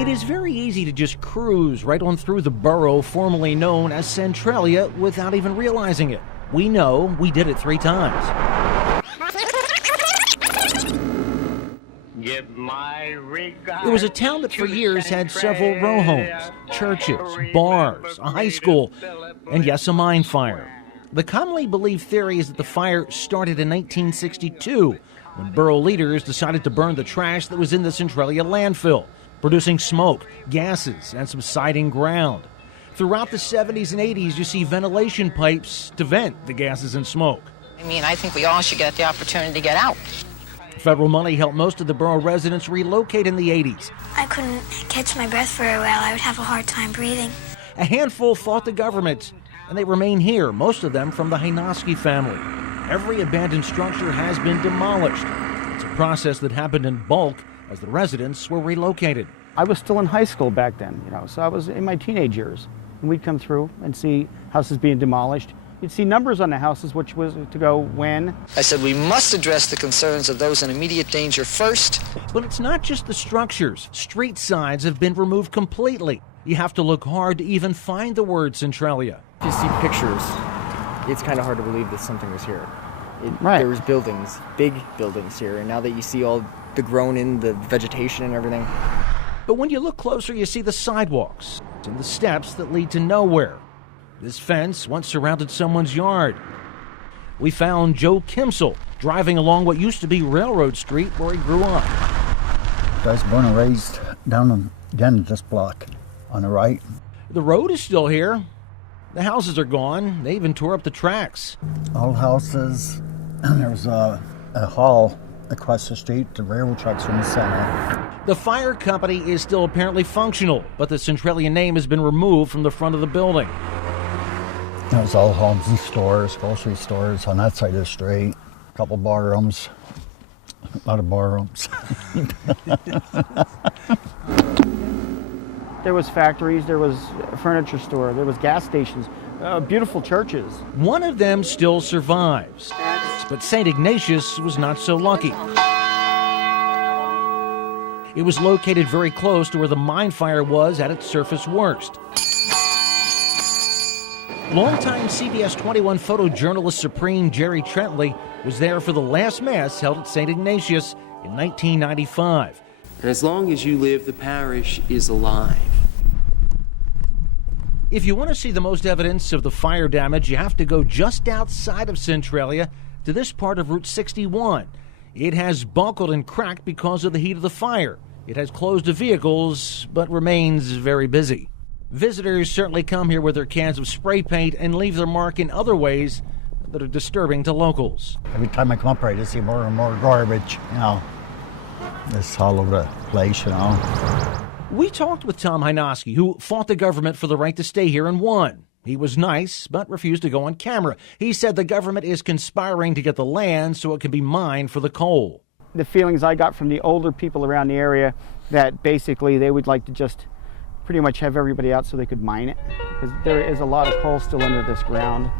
It is very easy to just cruise right on through the borough formerly known as Centralia without even realizing it. We know we did it 3 times. It was a town that for years had several row homes, churches, bars, a high school, and yes, a mine fire. The commonly believed theory is that the fire started in 1962 when borough leaders decided to burn the trash that was in the Centralia landfill, producing smoke, gases, and subsiding ground. Throughout the 70s and 80s, you see ventilation pipes to vent the gases and smoke. I think we all should get the opportunity to get out. Federal money helped most of the borough residents relocate in the 80s. I couldn't catch my breath very well. I would have a hard time breathing. A handful fought the government, and they remain here, most of them from the Hynoski family. Every abandoned structure has been demolished. It's a process that happened in bulk as the residents were relocated. I was still in high school back then, so I was in my teenage years. And we'd come through and see houses being demolished. You'd see numbers on the houses, which was to go when. I said we must address the concerns of those in immediate danger first. But it's not just the structures. Street signs have been removed completely. You have to look hard to even find the word Centralia. If you see pictures, it's kind of hard to believe that something was here. Right. There was buildings, big buildings here, and now that you see all the grown in, the vegetation and everything. But when you look closer, you see the sidewalks and the steps that lead to nowhere. This fence once surrounded someone's yard. We found Joe Kimsel driving along what used to be Railroad Street where he grew up. I was born and raised down again this block on the right. The road is still here. The houses are gone. They even tore up the tracks. Old houses, and there was a hall across the street. The railroad tracks were in the center. The fire company is still apparently functional, but the Centralia name has been removed from the front of the building. There was all homes and stores, grocery stores on that side of the street. A couple bar rooms, a lot of bar rooms. There was factories, there was a furniture store, there was gas stations, beautiful churches. One of them still survives, but St. Ignatius was not so lucky. It was located very close to where the mine fire was at its surface worst. Longtime CBS 21 photojournalist Supreme Jerry Trentley was there for the last mass held at St. Ignatius in 1995. And as long as you live, the parish is alive. If you want to see the most evidence of the fire damage, you have to go just outside of Centralia to this part of Route 61. It has buckled and cracked because of the heat of the fire. It has closed to vehicles, but remains very busy. Visitors certainly come here with their cans of spray paint and leave their mark in other ways that are disturbing to locals. Every time I come up here, I just see more and more garbage, It's all over the place, We talked with Tom Hynoski, who fought the government for the right to stay here and won. He was nice, but refused to go on camera. He said the government is conspiring to get the land so it can be mined for the coal. The feelings I got from the older people around the area that basically they would like to just pretty much have everybody out so they could mine it, because there is a lot of coal still under this ground.